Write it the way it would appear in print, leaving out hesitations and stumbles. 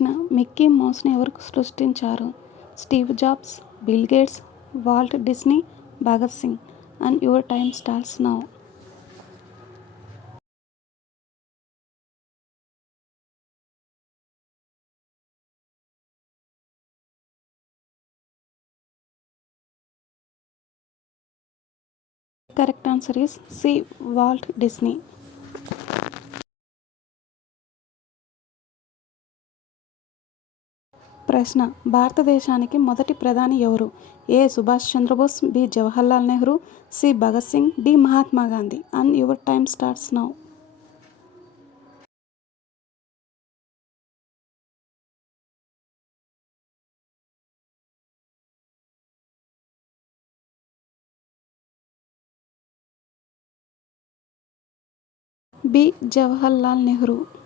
ప్రశ్న. మిక్కీ మౌస్ని ఎవరు సృష్టించారు? Steve Jobs, Bill Gates, Walt Disney, Bhagat Singh. And your time starts now. Correct answer is C. Walt Disney. ప్రశ్న. భారతదేశానికి మొదటి ప్రధాని ఎవరు? A. Subhash Chandrabose, B. Jawaharlal Nehru, C. Bhagat Singh, D. Mahatma Gandhi. And your time starts now. B. Jawaharlal నెహ్రూ.